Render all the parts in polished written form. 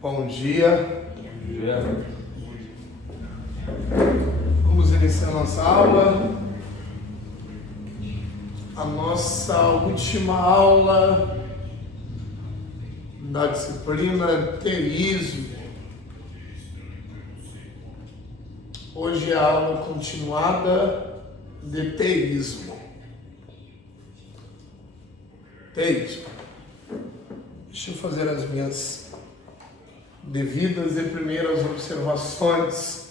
Bom dia. Bom dia. Vamos iniciar nossa aula. A nossa última aula da disciplina Teísmo. Hoje é a aula continuada de Teísmo. Teísmo. Deixa eu fazer as minhas devidas e primeiras observações.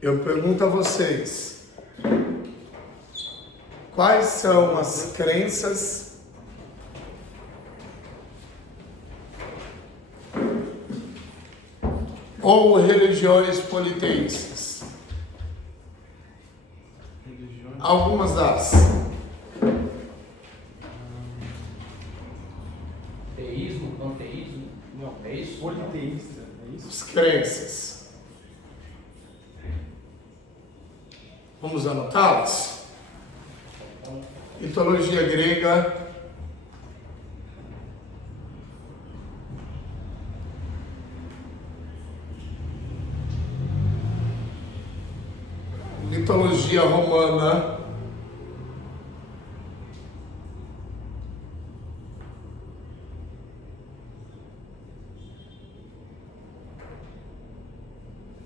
Eu pergunto a vocês, quais são as crenças ou religiões politeístas? Algumas das. Teísmo, panteísmo? Não, é isso? Politeísta, é isso? As crenças. Vamos anotá-las? Mitologia grega, mitologia romana,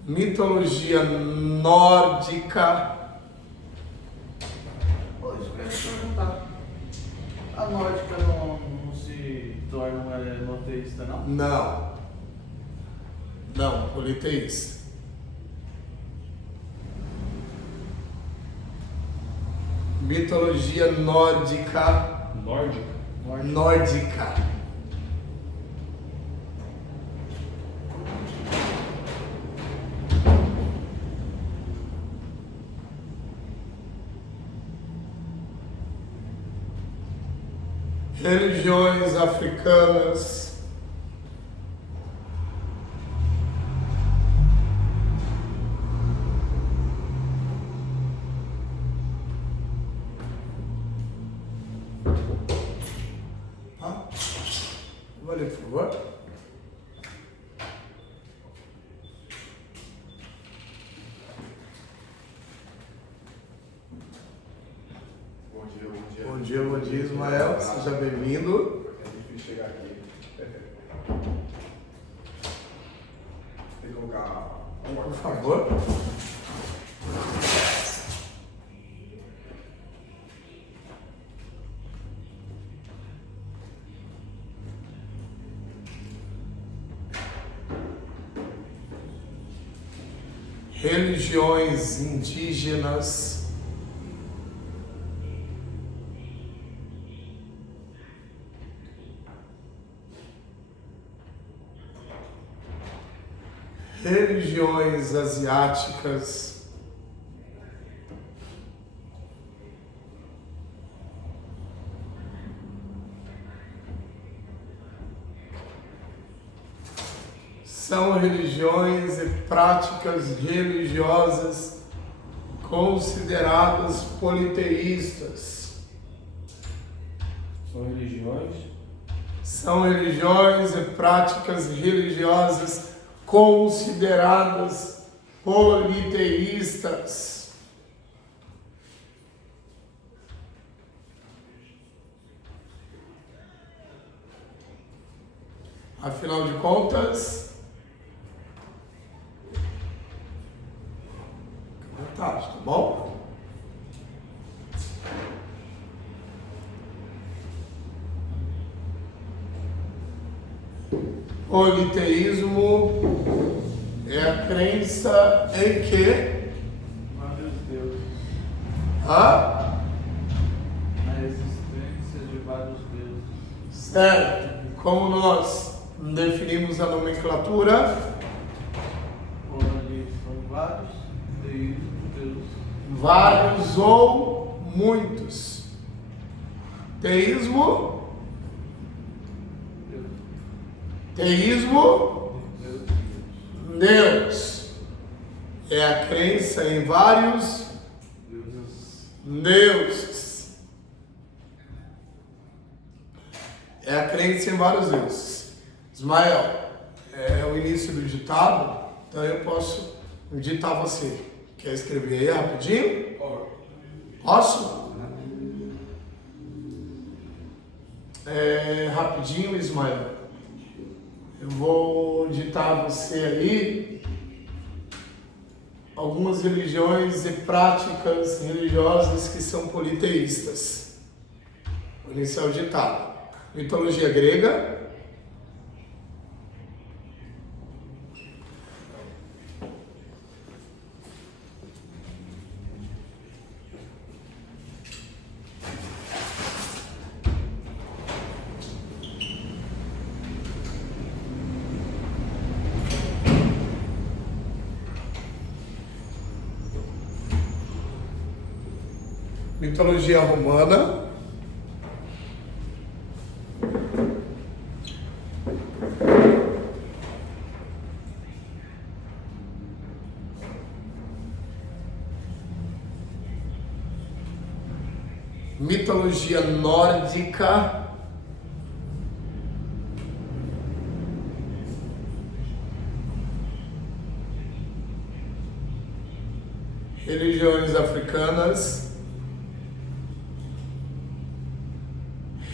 mitologia nórdica. Isso que eu ia te perguntar. A nórdica não se torna monoteísta, não? Não, politeísta. Mitologia nórdica. Nórdica. Religiões africanas. Valeu, por favor. Bom dia, Ismael. Seja bem-vindo. É difícil chegar aqui. Tem que colocar Por favor. Religiões indígenas. Religiões asiáticas, são religiões e práticas religiosas consideradas politeístas. São religiões e práticas religiosas consideradas politeístas. Afinal de contas, tá bom? Politeísmo é a crença em que Vários deuses. a Na existência de vários deuses. certo. Como nós definimos a nomenclatura? Ali são vários deuses. Vários ou muitos. Teísmo Teísmo, Deus. É a crença em vários deuses. É a crença em vários deuses. Ismael, é o início do ditado, então eu posso ditar você. Quer escrever aí rapidinho? Posso? Rapidinho, Ismael. Eu vou ditar você aí algumas religiões e práticas religiosas que são politeístas. Vou iniciar o ditado. Mitologia grega. Mitologia romana. Mitologia nórdica. Religiões africanas.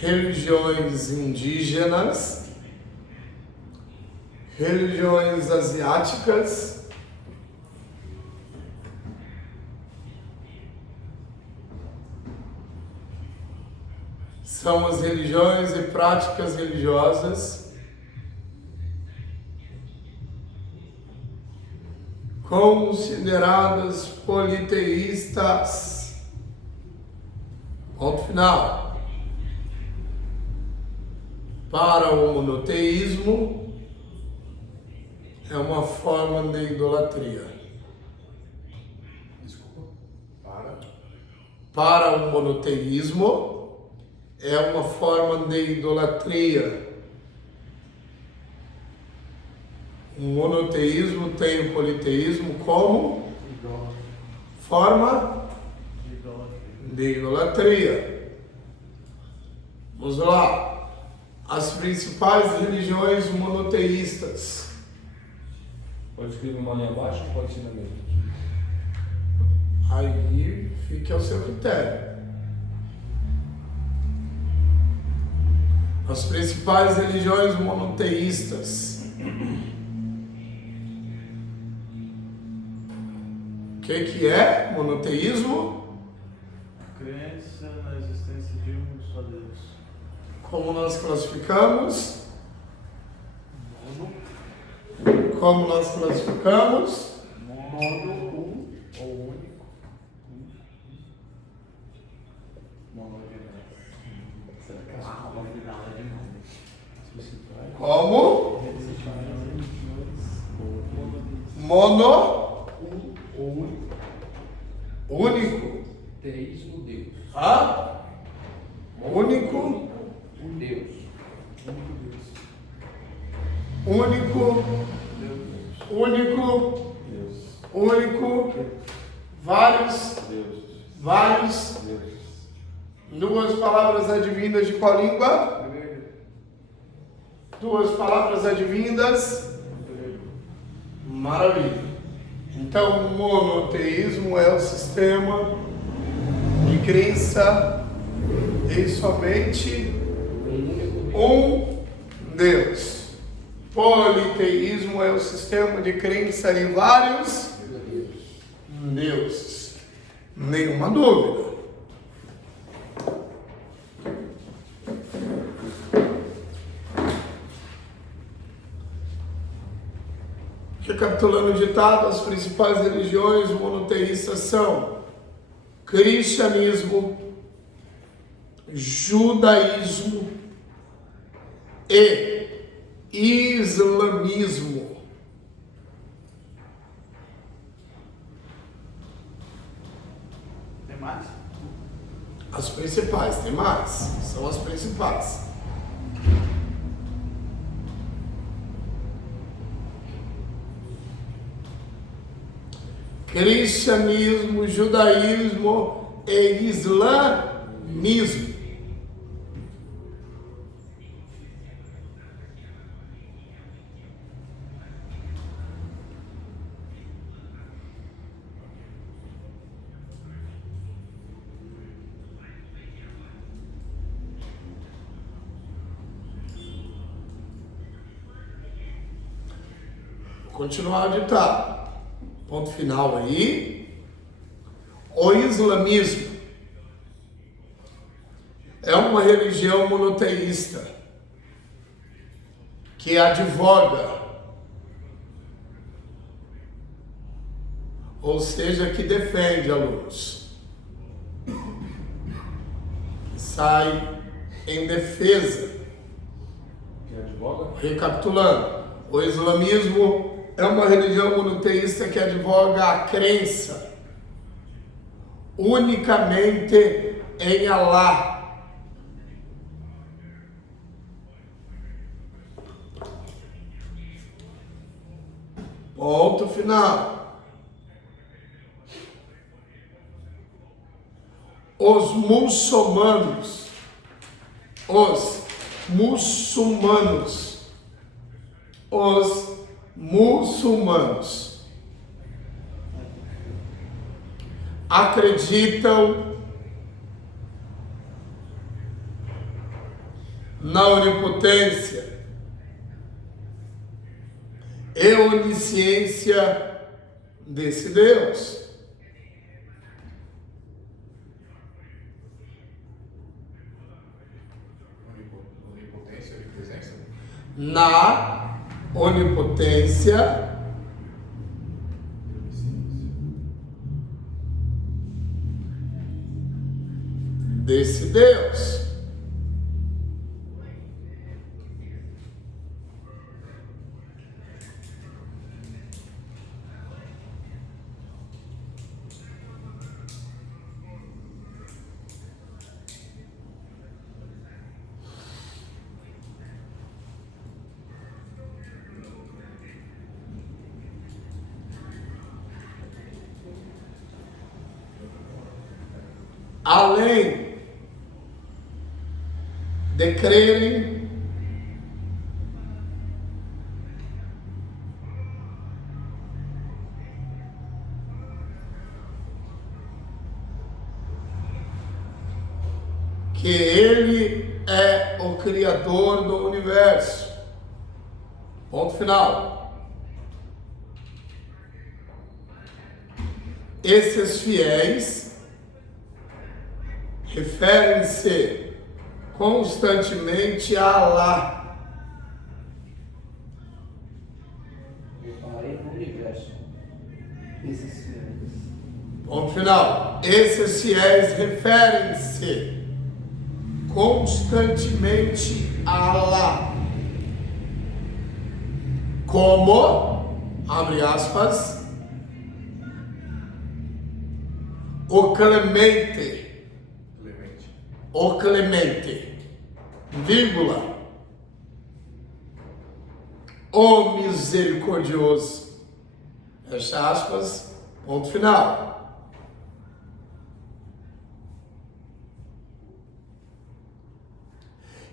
Religiões indígenas, religiões asiáticas, são as religiões e práticas religiosas consideradas politeístas. Ponto final. Para o monoteísmo, é uma forma de idolatria. Desculpa. Para o monoteísmo, é uma forma de idolatria. O monoteísmo tem o politeísmo como forma de idolatria. Vamos lá. As principais religiões monoteístas. Pode escrever uma linha abaixo ou pode ser na mesma? Aí fique ao seu critério. As principais religiões monoteístas. O que é monoteísmo? Crença na existência de um só Deus. Como nós classificamos? Como nós classificamos? Mono, um ou único. Como? Mono? Único. Teísmo, Deus. Único. Deus. Único. Único. Vários. Duas palavras advindas de qual língua? Duas palavras advindas? Maravilha. Então, o monoteísmo é o sistema de crença em somente um Deus. Politeísmo é o sistema de crença em vários deuses. Nenhuma dúvida. Recapitulando o ditado, as principais religiões monoteístas são cristianismo, judaísmo e islamismo. Tem mais? As principais, tem mais? São as principais. cristianismo, judaísmo e islamismo. Vou continuar o ditado. Ponto final aí. O islamismo é uma religião monoteísta que advoga, ou seja, que defende, alunos, que sai em defesa. Que advoga? Recapitulando, o islamismo é uma religião monoteísta que advoga a crença unicamente em Alá. Ponto final. Os muçulmanos acreditam na onipotência e onisciência desse Deus. Onipotência de presença? Na onipotência desse Deus. Além de crerem que Ele é o Criador do universo. Ponto final. Esses fiéis referem-se constantemente a Alá. Reparei no universo. Esses fiéis. Ponto final. Esses fiéis referem-se constantemente a Alá como, abre aspas, o Clemente, vírgula, o Misericordioso, fecha aspas, ponto final.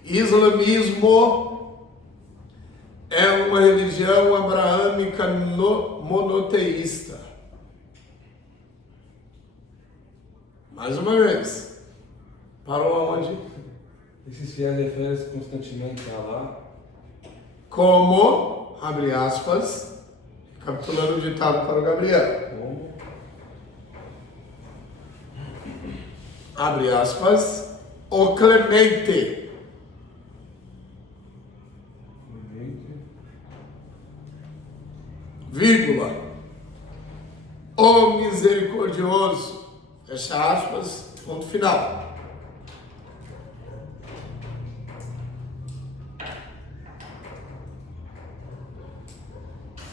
Islamismo é uma religião abraâmica monoteísta. Mais uma vez. Parou aonde? Esses fiéis referem-se constantemente a Alá Como, abre aspas, capitulando o ditado para o Gabriel. como Abre aspas, o Clemente, vírgula, o Misericordioso, fecha aspas, ponto final.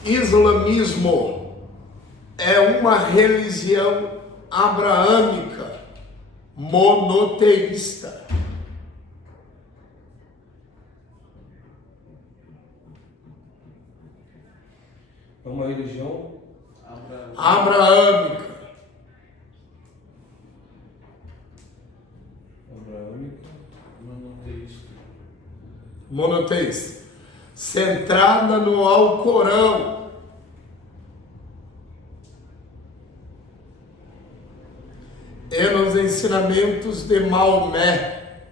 Islamismo é uma religião abraâmica monoteísta. é uma religião abraâmica, Abraâmica. monoteísta, centrada no Alcorão, e nos ensinamentos de Maomé,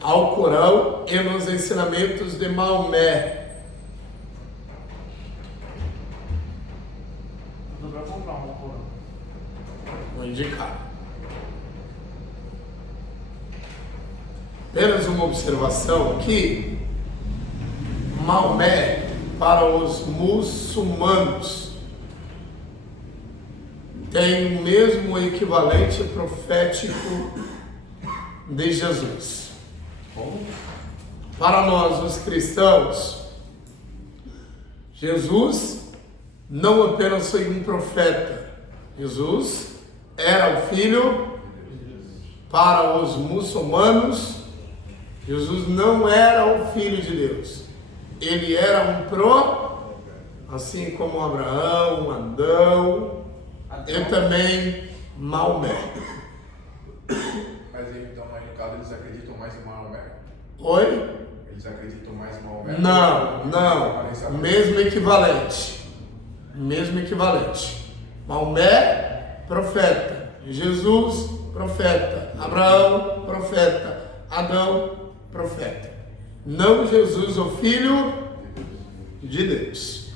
Alcorão e nos ensinamentos de Maomé. Dá pra comprar uma cor. Vou indicar. Apenas uma observação aqui. Maomé, para os muçulmanos, tem o mesmo equivalente profético de Jesus. Como? Para nós, os cristãos, Jesus não apenas foi um profeta, Jesus era o Filho. Para os muçulmanos, Jesus não era o Filho de Deus. Ele era assim como Abraão, Adão e também Maomé. Mas então, no caso, eles acreditam mais em Maomé? Oi? Eles acreditam mais em Maomé? Não. Mesmo equivalente. Mesmo equivalente. Maomé, profeta. Jesus, profeta. Abraão, profeta. Adão, profeta. Não Jesus, o Filho de Deus.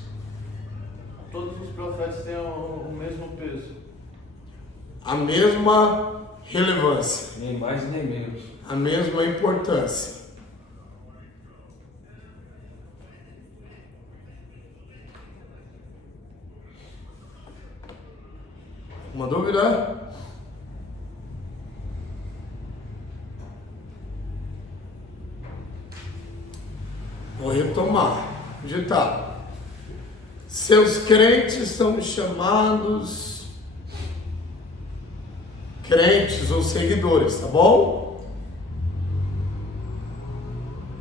Todos os profetas têm o mesmo peso. A mesma relevância. Nem mais nem menos. A mesma importância. Uma dúvida? Vou retomar o ditado. Seus crentes são chamados crentes ou seguidores, tá bom?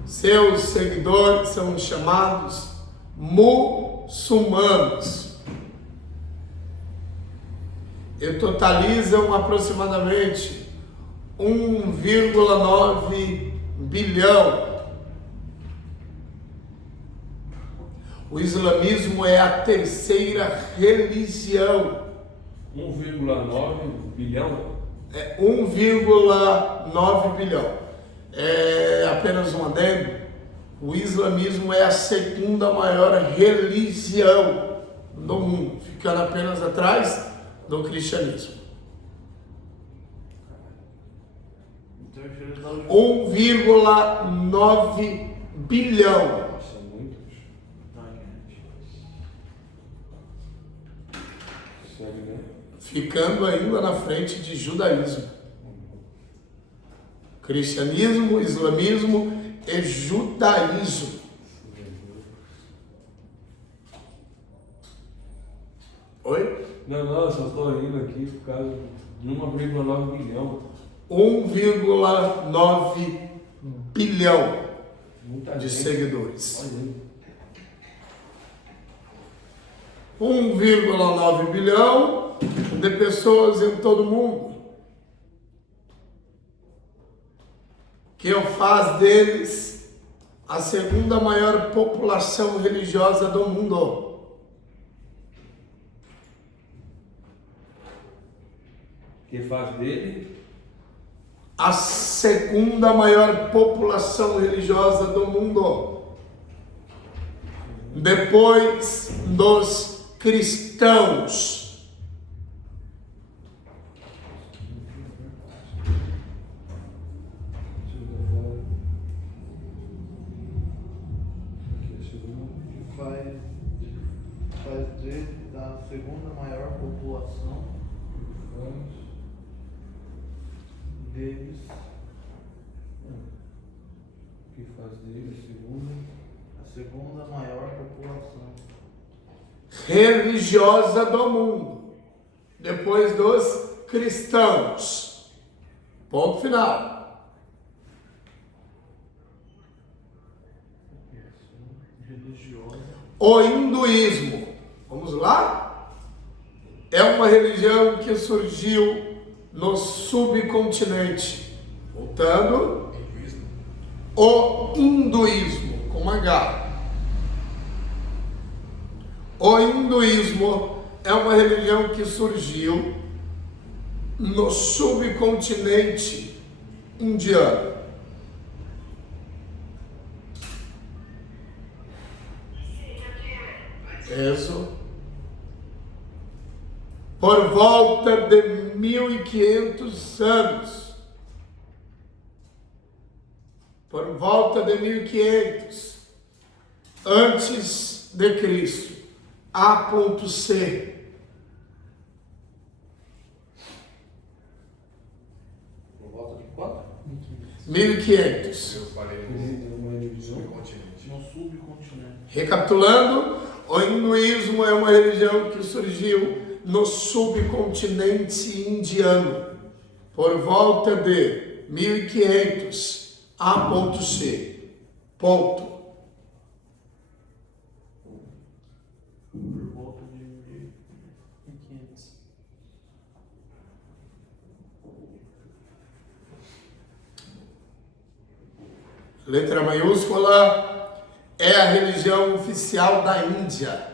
Seus seguidores são chamados muçulmanos e totalizam aproximadamente 1,9 bilhão. O islamismo é a terceira religião. 1,9 bilhão? É 1,9 bilhão. É apenas um adendo. O islamismo é a segunda maior religião do mundo, ficando apenas atrás do cristianismo. Então, eles dão 1,9 bilhão. Nossa, muitos. Sério, né? Ficando ainda na frente de judaísmo. Cristianismo, islamismo e judaísmo. Oi? Não, só estou rindo aqui por causa de 1,9 bilhão. 1,9 bilhão Muita de gente. seguidores. Olha aí. 1,9 bilhão de pessoas em todo o mundo, que faz deles a segunda maior população religiosa do mundo. Que faz dele A segunda maior população religiosa do mundo, depois dos cristãos. faz dele da segunda maior população deles. que faz dele A segunda maior população. Religiosa do mundo, depois dos cristãos. Ponto final. Religiosa. O hinduísmo, vamos lá? É uma religião que surgiu no subcontinente. Voltando. Hinduísmo. O hinduísmo, com H. O hinduísmo é uma religião que surgiu no subcontinente indiano. Isso. Por volta de 1500 anos. Por volta de 1500 antes de Cristo. A.C. Por volta de quanto? 1500. Eu falei Existe uma no religião. subcontinente. No subcontinente. Recapitulando, o hinduísmo é uma religião que surgiu no subcontinente indiano por volta de 1500 A.C. Ponto. Por volta de 1500. Letra maiúscula é a religião oficial da Índia.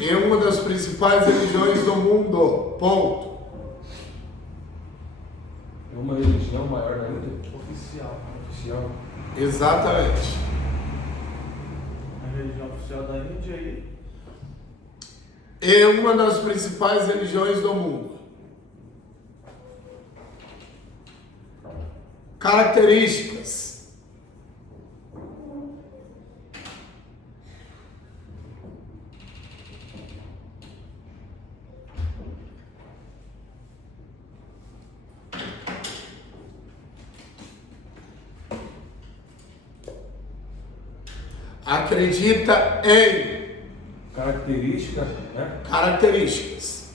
É uma das principais religiões do mundo. Ponto. É uma religião maior da Índia? Oficial. Oficial. Exatamente. A religião oficial da Índia e É uma das principais religiões do mundo. Características. Acredita em Característica, né? características.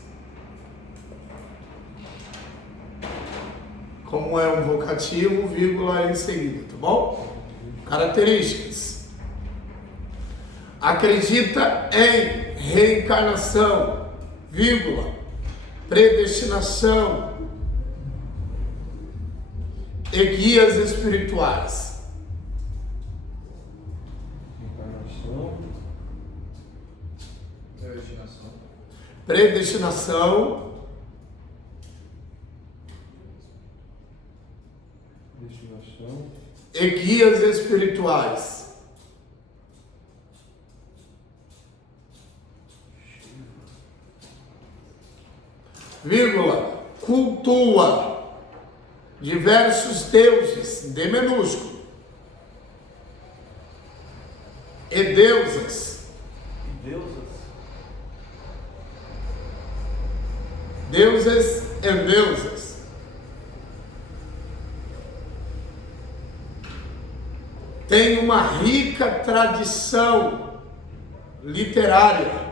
Como é um vocativo, vírgula em seguida, tá bom? Características. Acredita em reencarnação, vírgula, predestinação e guias espirituais. Encarnação. Predestinação. Predestinação Destinação. e guias espirituais. Vírgula, cultua diversos deuses, D minúsculo, e deusas, deusas. deuses e deusas. Tem uma rica tradição literária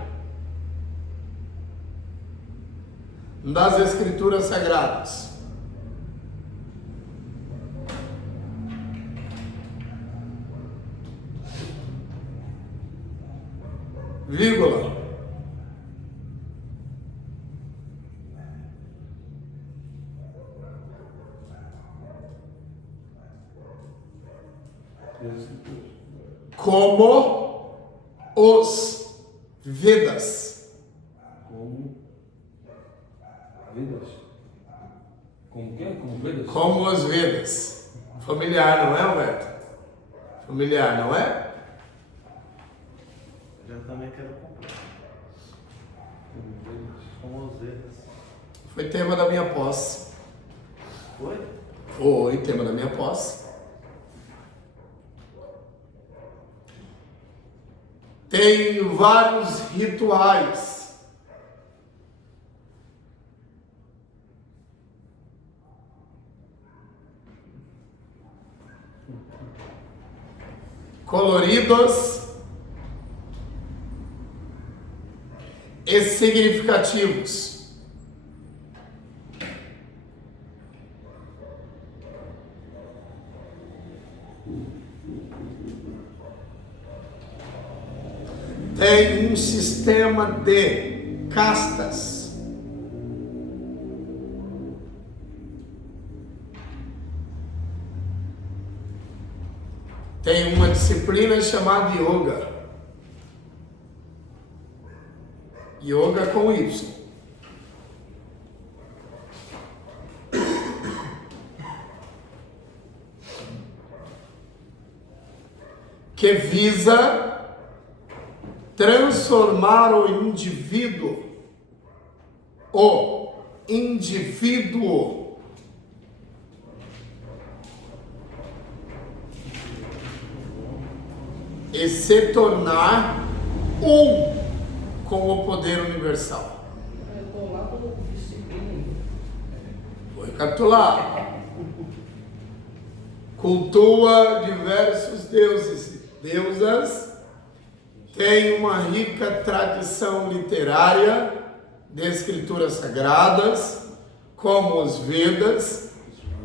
das escrituras sagradas. Vírgula. Como os Vedas. Como Vedas? Como que é? Como Vedas? Como os Vedas. Familiar, não é, Alberto? Familiar, não é? Eu também quero comprar. Como Vedas. Como os Vedas. Foi tema da minha posse. Foi? Foi tema da minha posse. Tem vários rituais. Coloridos e significativos. tem um sistema de castas. Tem uma disciplina chamada Yoga. Yoga com Y. Que visa transformar o indivíduo e se tornar um com o poder universal. Eu estou lá com disciplina. Vou recapitular. Cultua diversos deuses e deusas, tem uma rica tradição literária de escrituras sagradas, como os Vedas,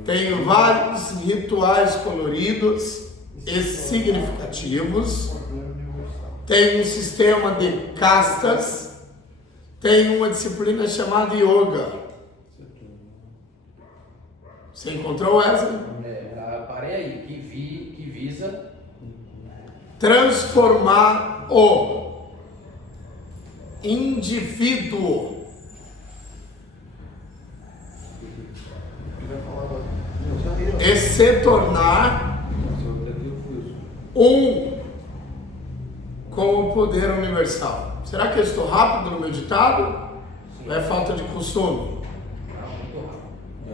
tem vários rituais coloridos e significativos, tem um sistema de castas, tem uma disciplina chamada Yoga. Você encontrou essa? Parei aí, que visa transformar o indivíduo e se tornar um com o poder universal. Será que eu estou rápido no meu ditado? Ou é falta de costume?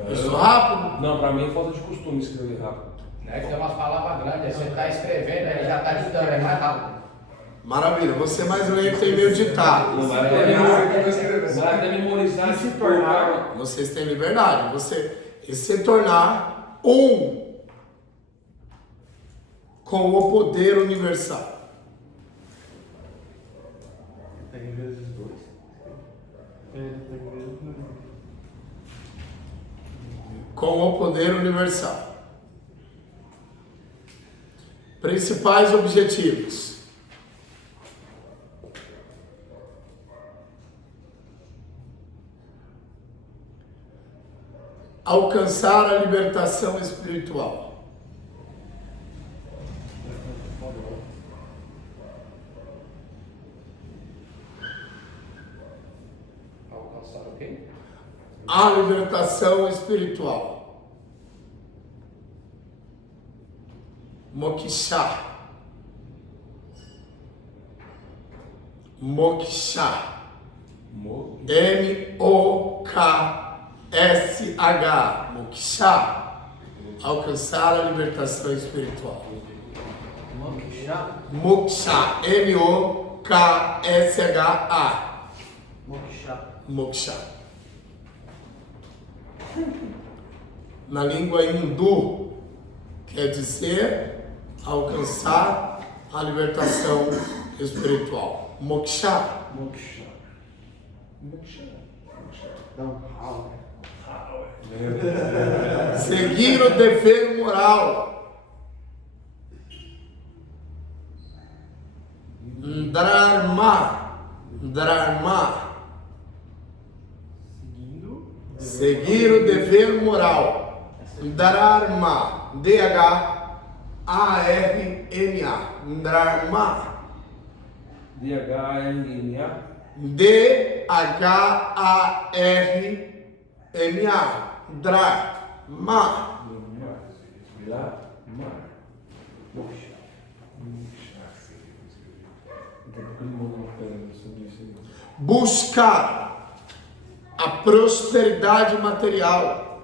Eu estou rápido? Não, pra mim é falta de costume escrever rápido. Não é que tem umas palavras grandes, você está escrevendo, aí já está ditando, é mais rápido. Maravilha, você mais lento tem meu ditado. Não vai até memorizar e se tornar. Vocês têm liberdade, e se tornar um com o poder universal. Tem vezes 2. Tem vezes 2. Com o poder universal. Principais objetivos: alcançar a libertação espiritual, Alcançar o quê? a libertação espiritual. Moksha. Moksha. M-O-K-S-H. Moksha. Alcançar a libertação espiritual. Moksha. M-O-K-S-H-A. Moksha. Na língua hindu, quer dizer alcançar a libertação espiritual. Moksha. Seguir o dever moral. Dharma. Seguir o dever moral. Dharma. D-H-A-R-M-A. Dharma. D-H-R-M-A. D-H-A-R-M-A. Dharma. Buscar a prosperidade material.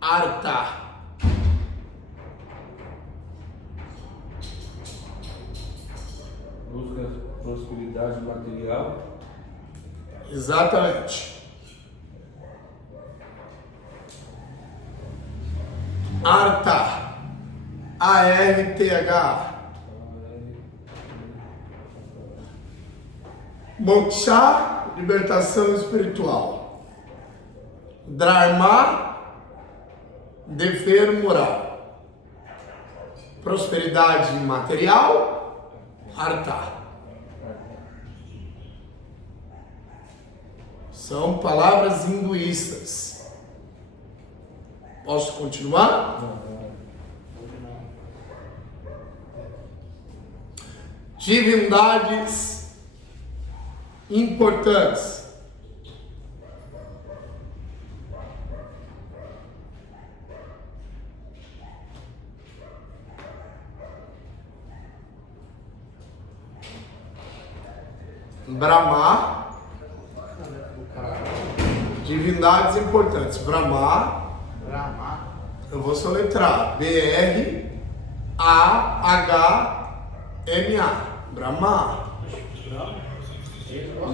Artha. Busca prosperidade material. Exatamente. Artha. A-R-T-H. Moksha, libertação espiritual. Dharma, dever moral. Prosperidade material. Artha. São palavras hinduístas. Posso continuar? Divindades importantes. Brahma. Divindades importantes. Brahma. Brahma. Eu vou soletrar. B-R-A-H-M-A. Brahma.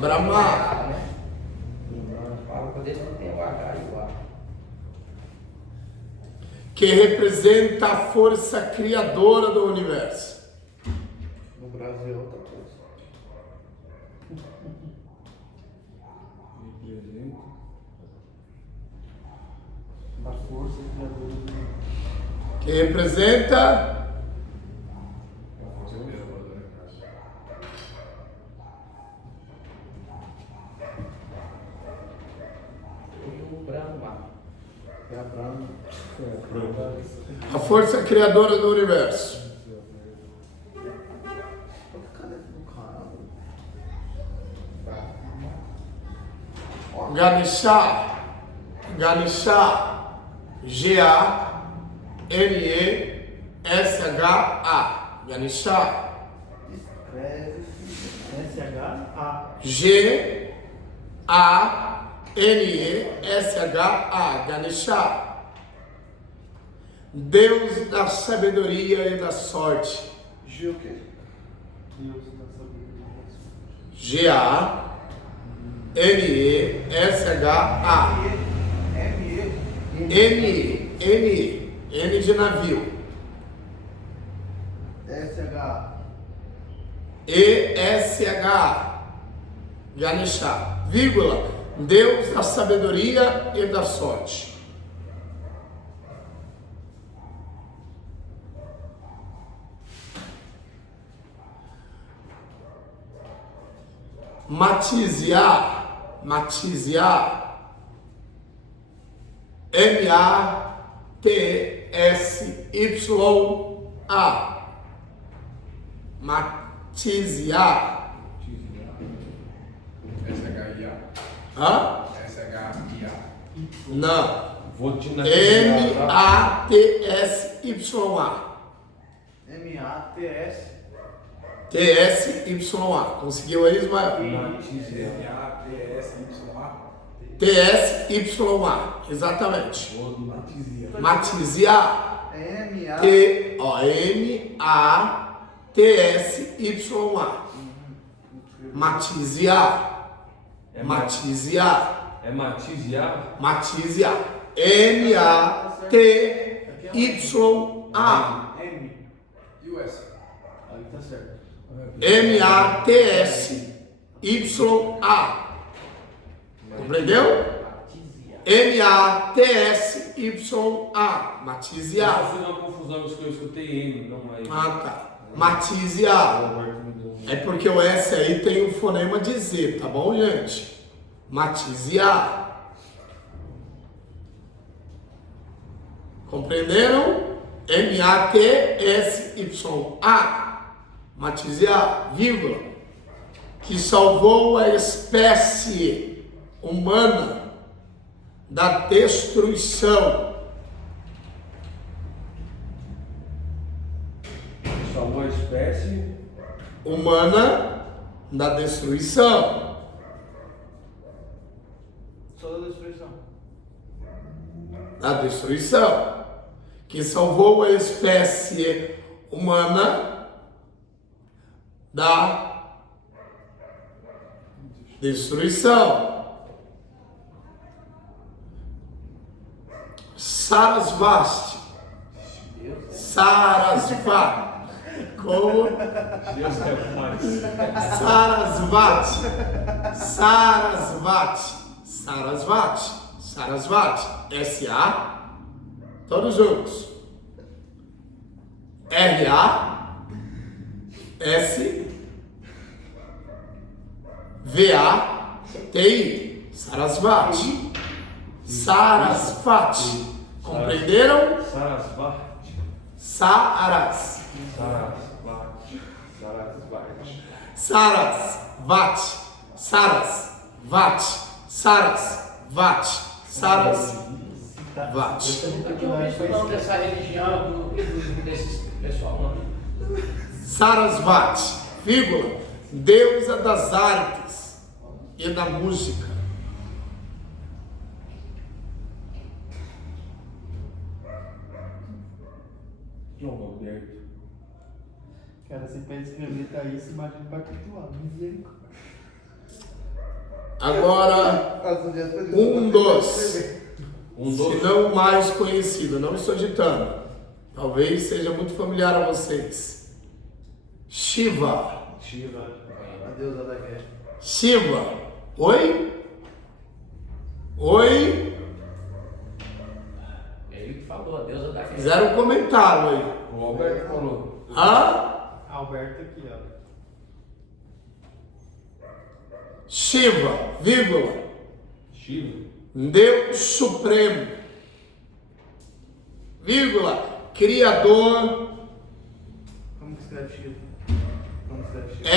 Brahma. Para poder não ter o H igual. Que representa a força criadora do universo. No Brasil é outra coisa. Da força criadora do. Que representa O Brahma. É a Brahma. a força criadora do universo. Cadê o cara? Ganesha. Ganesha. G-A-N-E-S-H-A. Ganesha. Escreve S-H-A. G-A-N-E-S-H-A. Ganesha. Deus da sabedoria e da sorte. G o quê? Deus da sabedoria. G-A-N-E-S-H-A. M-E. N de navio. S-H. E-S-H. Ganesha. Vírgula. Deus da sabedoria e da sorte. Matizia. M-A-T-S-Y-A. Matizia. S-H-I-A. Hã? S-H-I-A. Não. Vou te M-A-T-S-Y-A. M-A-T-S. T-S-Y-A. Conseguiu aí, Ismael? S-A-T-S-Y-A. T-S-Y-A. Exatamente. Matizia. M-A. M-A-T-S-Y-A. Matizia. É Matizia. É Matizia? Matizia. M-A-T-Y-A. M. E o S? Aí tá certo. M-A-T-S-Y-A. Compreendeu? M-A-T-S-Y-A. Matizia. Eu fiz uma confusão, eu escutei M, não é. Ah, tá. Matizia. É porque o S aí tem o fonema de Z, tá bom, gente? Matizia. Compreenderam? M-A-T-S-Y-A. Matizia, vírgula. Que salvou a espécie humana da destruição. Salvou a espécie. Humana da destruição. Só da destruição. Da destruição. Que salvou a espécie humana da destruição. Sarasvati. Sarasvati. Como? Deus é mais. Sarasvati. Sarasvati. Sarasvati. Sarasvati. S-A. Todos juntos. R-A. S. V-A-T-I. Sarasvati. Sarasvati. Compreenderam? Sarasvati. Saras. Sarasvati. Sarasvati. Sarasvati. Sarasvati. Sarasvati. Sarasvati. Eu nunca tinha ouvido o nome dessa religião, desses pessoal, não. Sarasvati, vírgula, deusa das artes e da música. João Alberto. Cara, você pede escrever tá isso, imagina pra continuar. Misericórdia. Agora, um dos, se dos. não o mais conhecido, não estou ditando, talvez seja muito familiar a vocês. Shiva. Shiva. A deusa da guerra. Shiva. Oi? Oi? Ele que falou, a deusa da guerra. Fizeram um comentário aí. O Alberto falou. Hã? Alberto aqui, ó. Shiva, vírgula, Shiva. Deus Supremo, vírgula, Criador, Como que escreve Shiva? Como que escreve Shiva?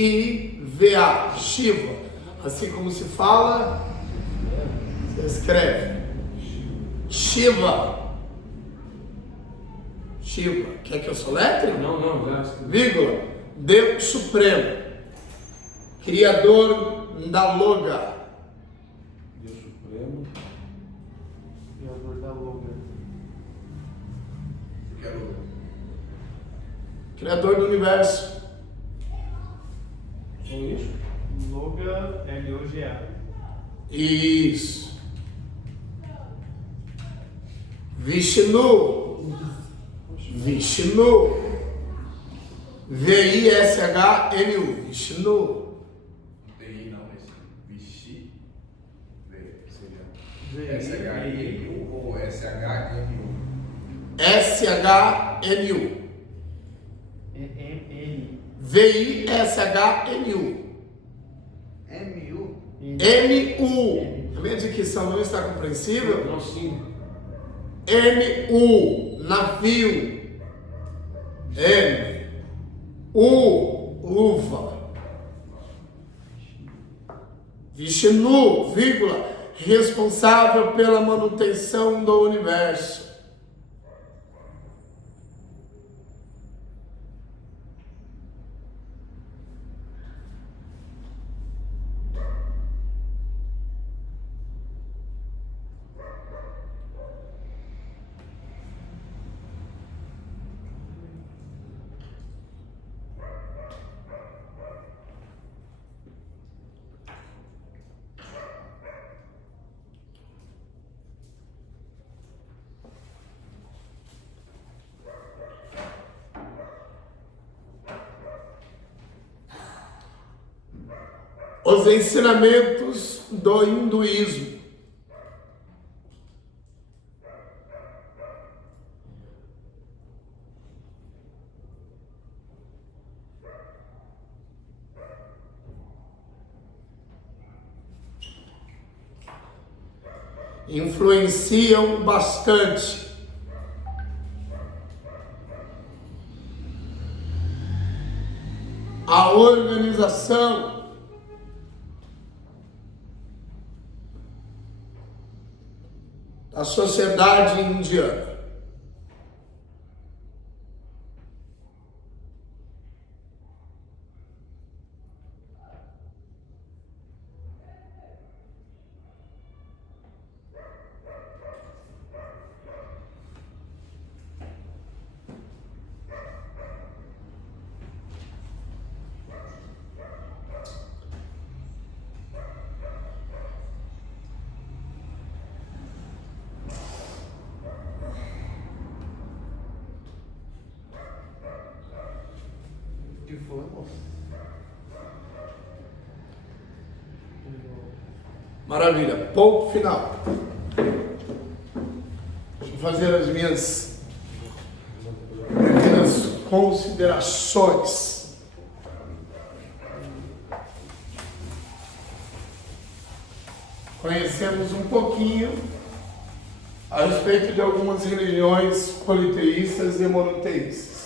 S-H-I-V-A, Shiva, assim como se fala, você escreve, Shiva, Shiva, quer que eu soletre? Não, já escrevi. Vírgula, Deus Supremo, Criador da Loga, Deus Supremo. Criador da Loga. Quero. Criador do Universo. É isso? Loga, L-O-G-A. Isso. Vishnu. Vishnu. V-I-S-H-N-U. Vishnu. Não tem I não, mas Vichy. Seria S-H-I-N-U ou S-H-M-U? S-H-N-U. M-N. V-I-S-H-N-U. M-U. M-U. A minha dicção não está compreensível? Não, sim. M-U. Navio. M. Uva. Vishnu, vírgula, responsável pela manutenção do universo. Os ensinamentos do hinduísmo. Influenciam bastante a organização da sociedade indiana. Que foi, moço? Maravilha. Ponto final. Deixa eu fazer as minhas considerações. conhecemos um pouquinho a respeito de algumas religiões politeístas e monoteístas.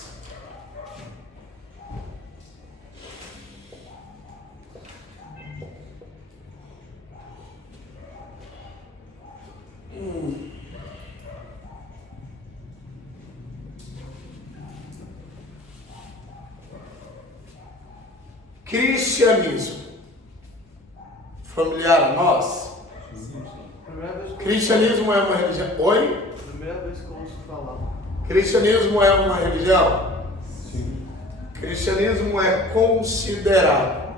Cristianismo. Familiar a nós? Primeira vez que Cristianismo é uma religião. Oi? primeira vez que eu ouço falar. Cristianismo é uma religião? Sim. Cristianismo é considerado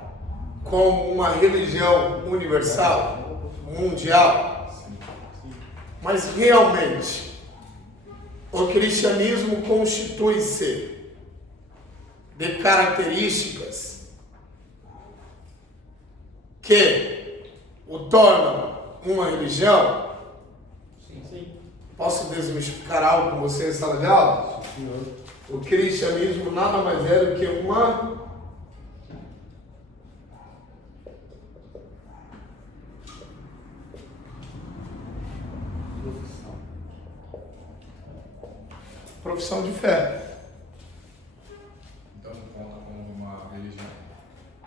como uma religião universal, mundial. Mas realmente, o cristianismo constitui-se de características que o tornam uma religião? Sim. Posso desmistificar algo com você em sala de aula? O cristianismo nada mais é do que uma profissão de fé. Então não conta como uma religião.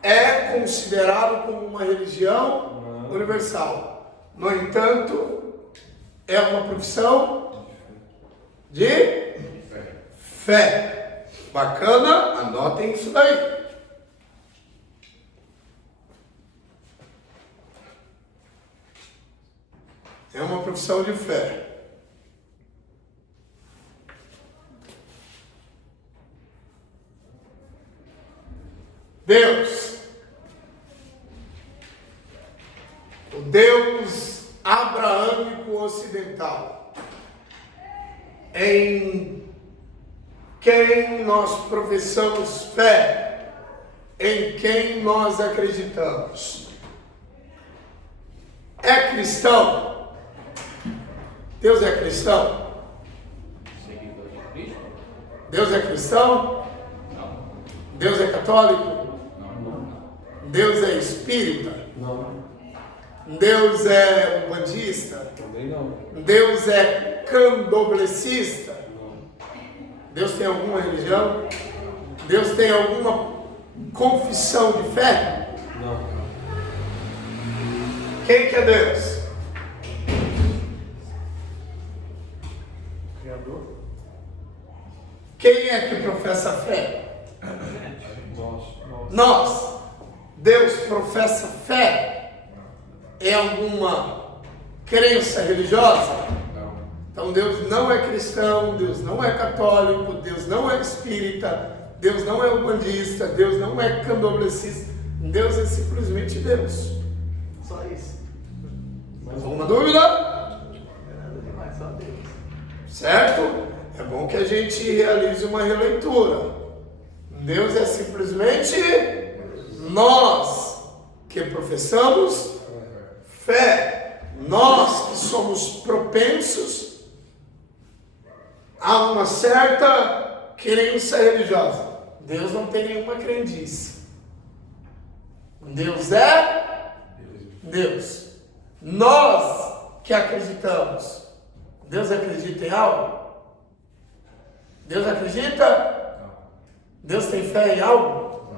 É considerado como uma religião universal. No entanto, é uma profissão de fé. Bacana? Anotem isso daí. É uma profissão de fé. Deus, o Deus abraâmico ocidental, em quem nós professamos fé, em quem nós acreditamos, é cristão? Deus é cristão? Seguidor de Cristo? Deus é cristão? Não. Deus é católico? Não. Deus é espírita? Não. Deus é umbandista? Também não. Deus é candomblessista? Não. Deus tem alguma religião? Deus tem alguma confissão de fé? Não. Quem que é Deus? Criador? Quem é que professa fé? Nós. Nós. Deus professa fé em alguma crença religiosa? Não. Então Deus não é cristão, Deus não é católico, Deus não é espírita, Deus não é umbandista, Deus não é candomblessista. Deus é simplesmente Deus. Só isso. Mais alguma dúvida? Não é nada demais, só Deus. Certo? É bom que a gente realize uma releitura. Deus é simplesmente nós que professamos fé. Nós que somos propensos a uma certa crença religiosa. Deus não tem nenhuma crendice. Deus é Deus. Nós que acreditamos. Deus acredita em algo? Deus acredita? Não. Deus tem fé em algo?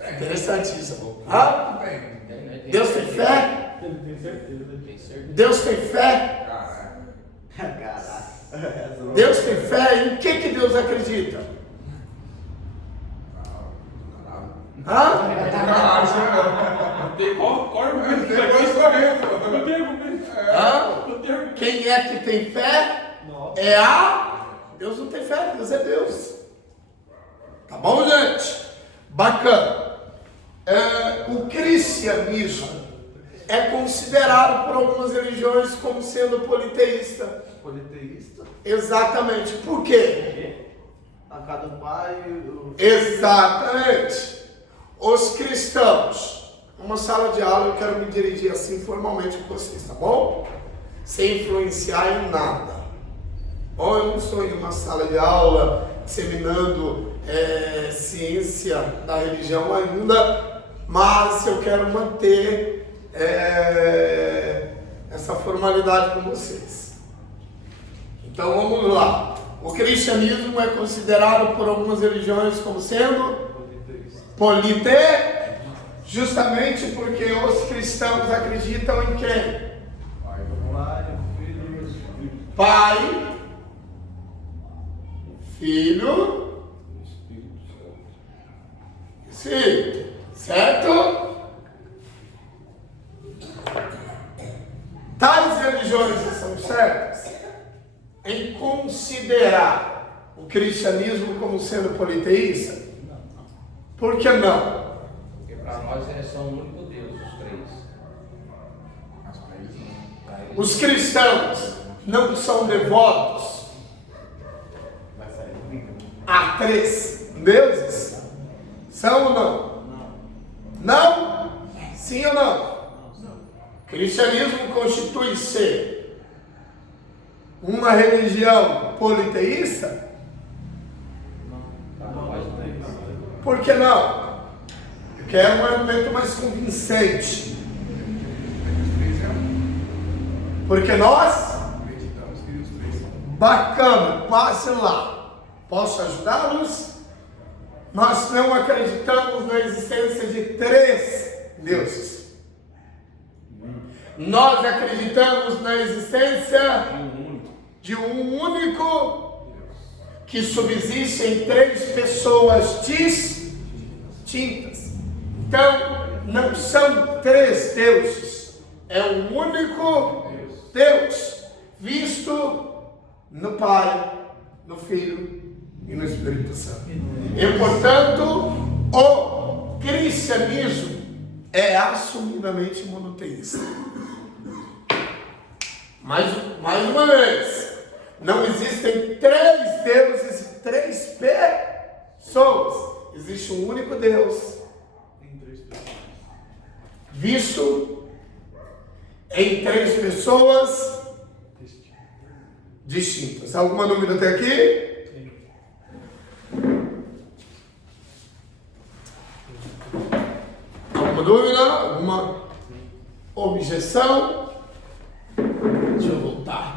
Não. Interessante isso. Ah? Tem. Deus tem fé? Ele tem certeza. Tem certeza. Deus tem fé? Caraca. Caraca. Deus tem fé? Em que Deus acredita? Hã? Não tem qual argumento que Depois correndo. Não tem argumento. Hã? Não tem argumento. Quem é que tem fé? Nossa. É a... Deus não tem fé, Deus é Deus. Tá bom, gente? Bacana. O cristianismo é considerado por algumas religiões como sendo politeísta. Politeísta. Exatamente. Por quê? A cada pai. Exatamente. Os cristãos. Numa sala de aula eu quero me dirigir assim formalmente com vocês, tá bom? Sem influenciar em nada. Bom, eu não estou em uma sala de aula disseminando ciência da religião ainda, mas eu quero manter essa formalidade com vocês. Então vamos lá. O cristianismo é considerado por algumas religiões como sendo politeísta, justamente porque os cristãos acreditam em quem? Pai, Filho, Espírito, certo? Tais religiões são certas em considerar o cristianismo como sendo politeísta? Por que não? Porque para nós eles são o único Deus, os três. Mas para eles não. Para eles, Os cristãos não são devotos a 3 deuses? São ou não? Não? Sim ou não? O cristianismo constitui-se uma religião politeísta? para nós não é. Por que não? Eu quero um argumento mais convincente. Os três é um. Porque nós, Acreditamos que os três são um. bacana, passe lá. Posso ajudá-los? Nós não acreditamos na existência de 3 deuses. Nós acreditamos na existência de um único que subsiste em 3 pessoas distintas. Então, não são 3 deuses. É um único Deus, visto no Pai, no Filho e no Espírito Santo. E, portanto, o cristianismo é assumidamente monoteísta. Mais uma vez, não existem 3 deuses e 3 pessoas. Existe um único Deus, visto em 3 pessoas distintas. Alguma dúvida até aqui? Alguma dúvida? Alguma objeção? Deixa eu voltar.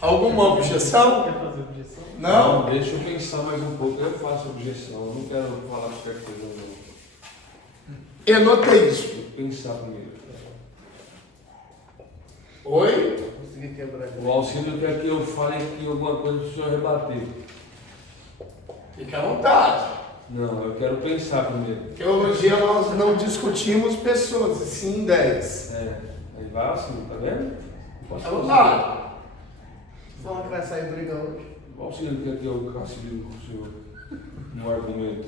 Alguma objeção? Não? Deixa eu pensar mais um pouco. Eu faço objeção. Eu não quero falar qualquer coisa, não. Enoteísmo. Tem que pensar primeiro. Oi? Consegui quebrar. O Alcino quer que eu fale aqui alguma coisa para o senhor rebater. Fique à vontade. Não, eu quero pensar primeiro. Teologia nós não discutimos pessoas, e sim ideias. Aí vai assim, tá vendo? Fique à vontade. Falando que vai sair briga hoje. O Alcino quer que eu castigue com o senhor no argumento.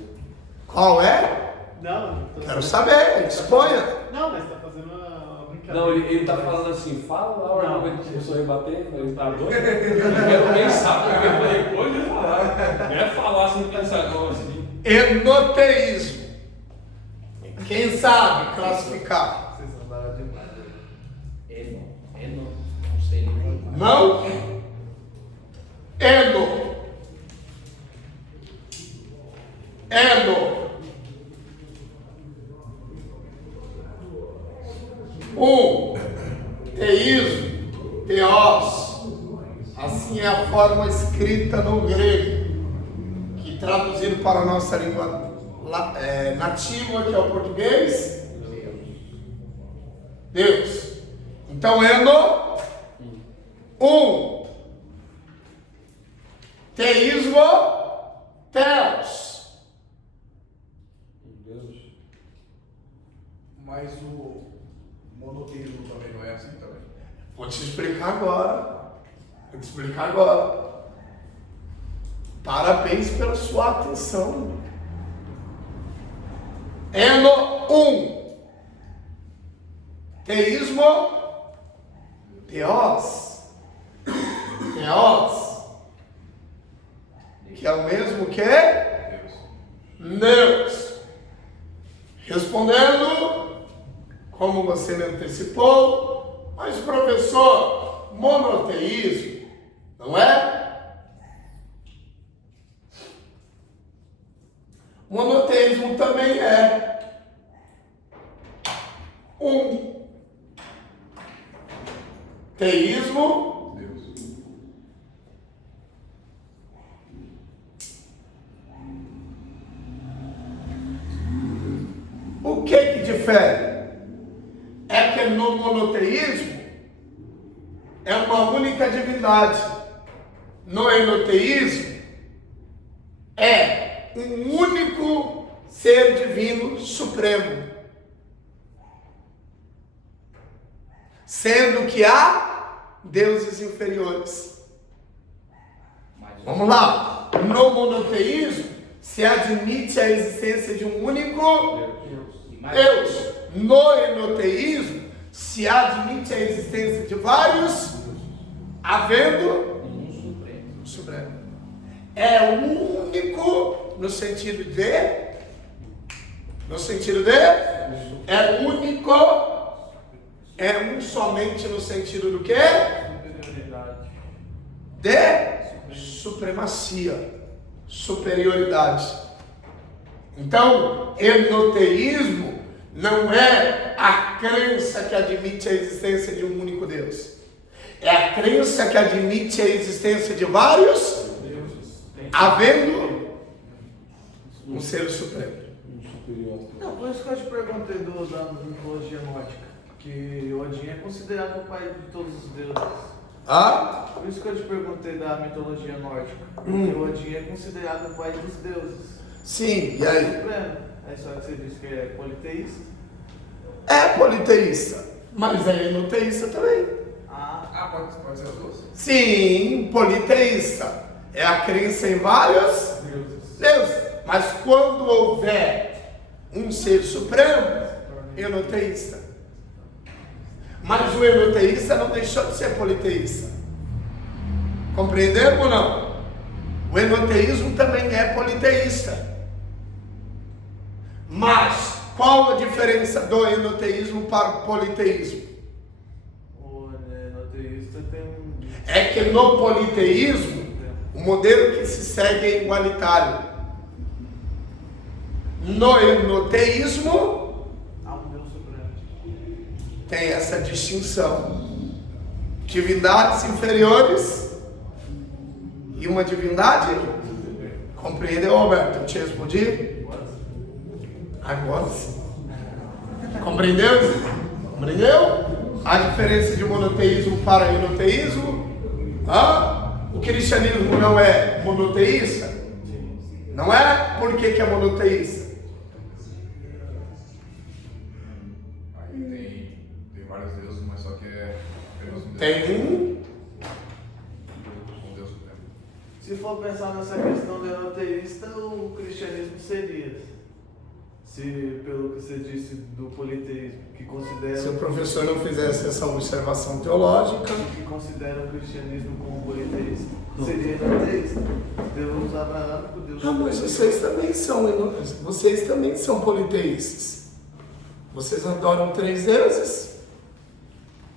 Qual é? Não, Quero saber, exponha. Não, mas tá fazendo uma brincadeira. Não, ele tá falando assim, fala lá o Não. argumento que o senhor rebater. Eu falei, tá doido? Eu quero pensar primeiro pra depois de falar. Não é falar sem pensar, não, assim. Enoteísmo. Quem sabe classificar? Vocês andaram demais. Não sei nem. Não? Eno. Teísmo, teós. Assim é a forma escrita no grego, que traduzido para a nossa língua nativa, que é o português, Deus. Então, eno, teísmo, teos. Deus. Mas o monoteísmo também não é assim também. Vou te explicar agora. Parabéns pela sua atenção. Eno, teísmo, teós, que é o mesmo que Deus. Respondendo, como você me antecipou, mas professor, monoteísmo, não é? Monoteísmo também é um teísmo Deus. O que difere? É que no monoteísmo é uma única divindade. No enoteísmo é um único ser divino supremo. Sendo que há deuses inferiores. Vamos lá. No monoteísmo se admite a existência de um único Deus. No enoteísmo se admite a existência de vários, havendo um supremo. É o único no sentido de é único, é um somente no sentido do quê? De supremacia, superioridade. Então, enoteísmo não é a crença que admite a existência de um único Deus. É a crença que admite a existência de vários, havendo um ser supremo. Não, por isso que eu te perguntei da mitologia nórdica, que Odin é considerado o pai de todos os deuses. Ah? Por isso que eu te perguntei da mitologia nórdica, porque Odin é considerado o pai dos deuses. Sim, e aí? Supremo. Aí só que você disse que é politeísta. É politeísta, mas é enoteísta também. Pode ser as duas? Sim, politeísta. É a crença em vários deuses. Mas quando houver um ser supremo, enoteísta. Mas o enoteísta não deixou de ser politeísta. Compreenderam ou não? O enoteísmo também é politeísta. Mas qual a diferença do enoteísmo para o politeísmo? O enoteísta tem um... É que no politeísmo, o modelo que se segue é igualitário. No enoteísmo, há um Deus supremo. tem essa distinção. Divindades inferiores e uma divindade. Compreendeu, Alberto? Eu te respondi? Agora sim. Compreendeu? Compreendeu? A diferença de monoteísmo para enoteísmo? O cristianismo não é monoteísta? Não é? Por que é monoteísta? Aí tem vários deuses, mas só que é apenas um Deus. Tem um. Um Deus supremo. Se for pensar nessa questão do enoteísta, o cristianismo seria. Se, pelo que você disse do politeísmo, que considera... Se o professor não fizesse essa observação teológica... Que considera o cristianismo como politeísta, seria enoteísta. Deus abraâmico, Deus... mas vocês também são politeístas. Vocês adoram 3 deuses?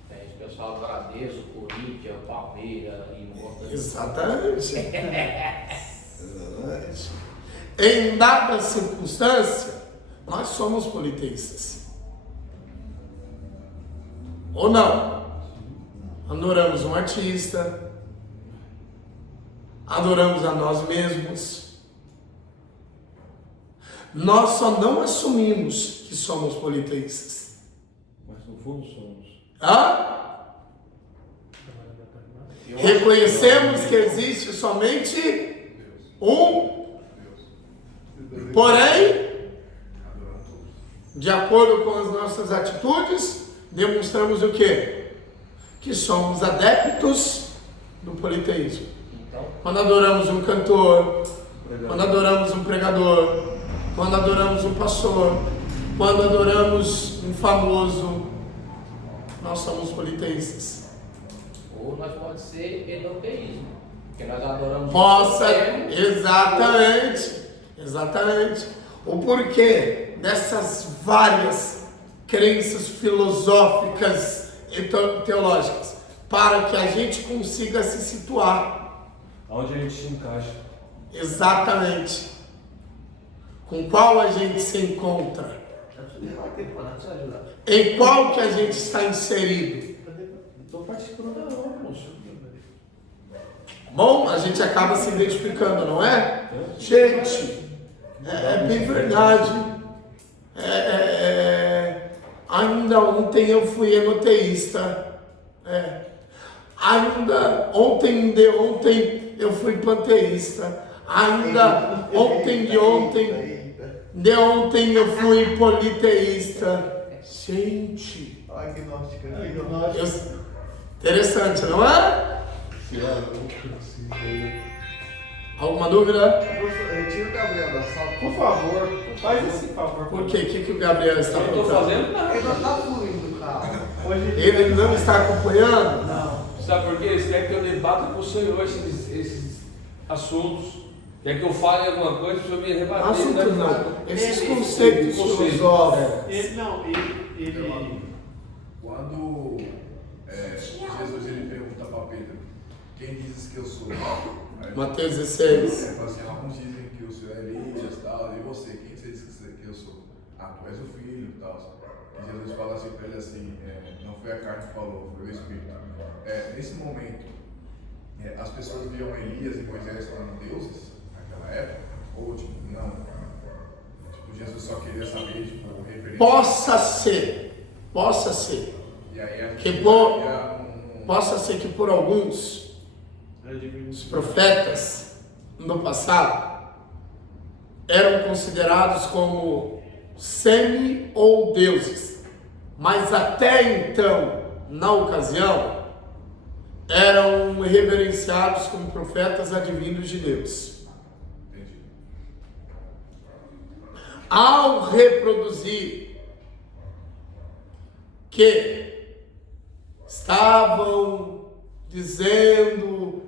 Tem esse pessoal adora Deus, o Corinthians, o Palmeiras e um outro. Exatamente. Em dada circunstância, nós somos politeístas. Ou não? Adoramos um artista, adoramos a nós mesmos. Nós só não assumimos que somos politeístas. Mas no fundo somos. Reconhecemos que existe somente um, porém, de acordo com as nossas atitudes, demonstramos o quê? Que somos adeptos do politeísmo. Quando adoramos um cantor, quando adoramos um pregador, quando adoramos um pastor, quando adoramos um famoso, nós somos politeístas. Ou nós pode ser enoteísmo, porque nós adoramos Exatamente. O porquê dessas várias crenças filosóficas e teológicas, para que a gente consiga se situar. Aonde a gente se encaixa. Exatamente. com qual a gente se encontra? Em qual que a gente está inserido? Estou participando não, moço. Bom, a gente acaba se identificando, não é? Gente, é bem verdade. Ainda ontem eu fui enoteísta. Ainda ontem eu fui panteísta. Ainda ontem eu fui politeísta. Gente, Agnóstica. interessante, não é? Alguma dúvida? Retira o Gabriel da sala. Por favor, faz esse favor. Por quê? O que o Gabriel está Eu não estou aprontando? fazendo nada. Ele não tá fluindo, cara. Hoje Ele não está acompanhando? Não. Sabe por quê? Eles querem que eu debata com o Senhor esses assuntos. Quer que eu fale alguma coisa, o Senhor me rebater. Assunto não. Esses conceitos filosóficos. ele não, ele Quando Jesus ele pergunta para Pedro, quem dizes que eu sou? Aí, Mateus 16. Ele fala assim, alguns dizem que o Senhor é Elias e tal, e você, quem você diz que eu sou? Ah, tu és o filho e tal. E Jesus fala assim para ele assim, não foi a carne que falou, foi o Espírito. Nesse momento, as pessoas viam Elias e Moisés como deuses naquela época, ou tipo, não, tipo, Jesus só queria saber, tipo, referência. Possa ser. E aí Possa ser que por alguns os profetas no passado eram considerados como semi ou deuses, mas até então, na ocasião, eram reverenciados como profetas advindos de Deus. Entendi. Ao reproduzir que estavam dizendo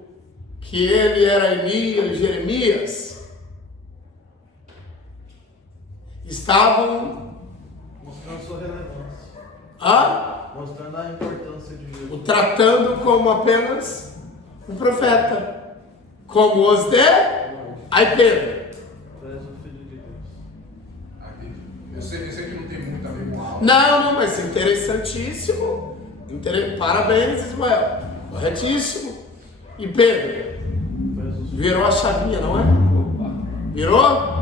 que ele era Elias, Jeremias, estavam Mostrando sua relevância. Mostrando a importância de Jesus. o tratando como apenas um profeta, como os de aí Pedro. Tu és o Filho de Deus. Entendi. Eu sei que não tem muito a ver com a aula. Não, mas interessantíssimo. Parabéns, Ismael. Corretíssimo. E Pedro, Tu és o Filho. virou a chavinha, não é? Virou?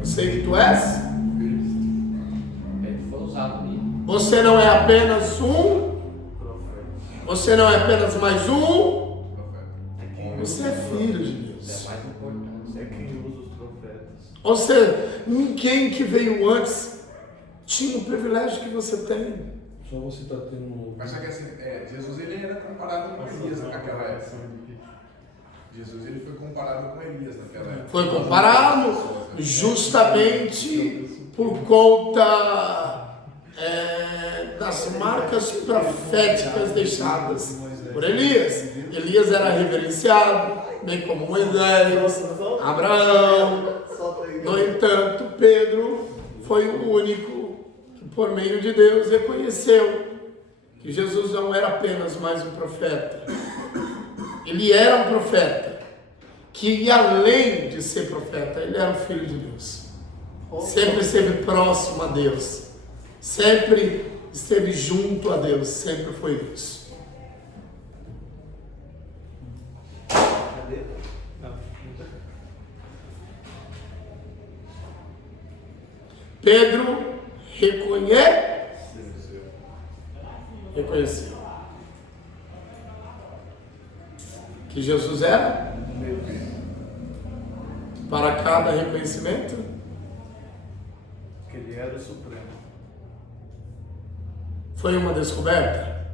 Eu sei que tu és. Ele foi usado ali. Você não é apenas um. Profeta. Você não é apenas mais um. Profeta. Você é filho de É Deus. mais importante. É quem usa os profetas. Ou seja, ninguém que veio antes tinha o privilégio que você tem. Só você está tendo. Mas só que assim, Jesus ele era comparado com Elias naquela época. Jesus ele foi comparado com Elias naquela época. Foi comparado justamente por conta das marcas proféticas deixadas por Elias. Elias era reverenciado, bem como Moisés, Abraão. No entanto, Pedro foi o único que, por meio de Deus, reconheceu que Jesus não era apenas mais um profeta. Ele era um profeta que ia além de ser profeta, ele era o Filho de Deus. Sempre esteve próximo a Deus, sempre esteve junto a Deus, sempre foi isso. Cadê? Pedro reconheceu que Jesus era. Para cada reconhecimento, Que ele era o Supremo. foi uma descoberta.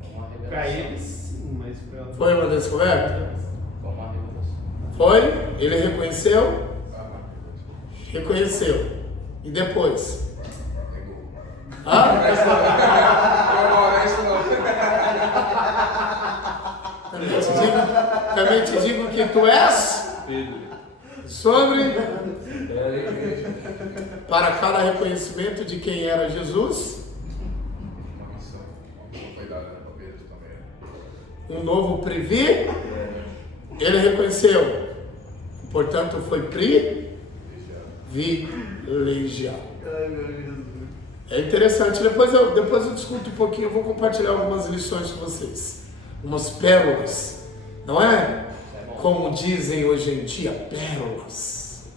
Foi uma Pra revelação. ele sim, mas pra Foi uma descoberta. Foi uma revelação. Foi, ele reconheceu. E depois? Hã? Também te digo que tu és Pedro. sobre para cada reconhecimento de quem era Jesus, Uma missão. Foi dada para Pedro também. um novo privi, ele reconheceu, portanto foi privilegiado. Ai, meu Jesus. É interessante, depois eu discuto um pouquinho, eu vou compartilhar algumas lições com vocês. Umas pérolas, não é? Como dizem hoje em dia, pérolas.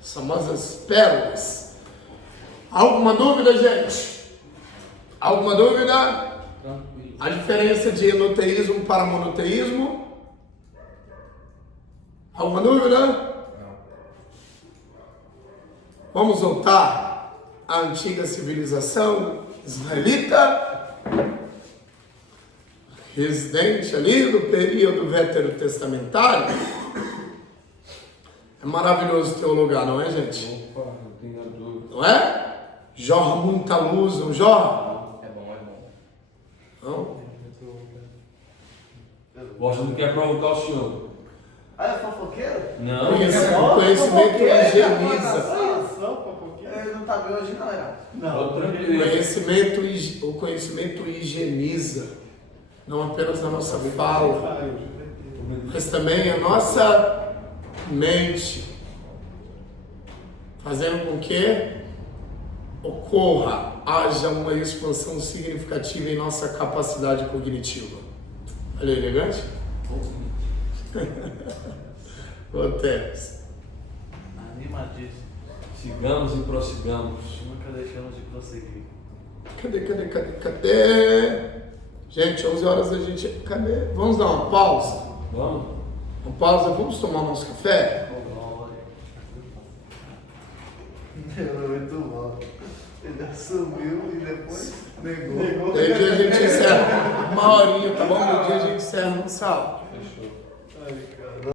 As famosas pérolas. Alguma dúvida, gente? Alguma dúvida? Tranquilo. A diferença de enoteísmo para monoteísmo? Alguma dúvida? Vamos voltar à antiga civilização israelita, residente ali do período veterotestamentário. É maravilhoso ter o lugar, não é, gente? Opa, não tenho dúvida. Não é? Jorra muita luz, não jorra? É bom, é bom. Não? Gosta do que é provocar o senhor? Ah, é fofoqueiro? Não. O conhecimento higieniza. Ele não tá bem hoje não, Heraldo. Tô tranquilo. O conhecimento higieniza. Não apenas a nossa fala, mas também a nossa mente, fazendo com que haja uma expansão significativa em nossa capacidade cognitiva. Olha, elegante? Acontece. Animadíssimo. Sigamos e prossigamos. Nunca deixamos de prosseguir. Cadê? Gente, 11 horas a gente... Cadê? Vamos dar uma pausa? Vamos? Uma pausa, vamos tomar nosso café? Ele é muito mal. Ele assumiu e depois negou. Daí dia a gente encerra. Uma horinha, tá bom? Meu dia a gente encerra no sábado. Fechou. Ai, cara.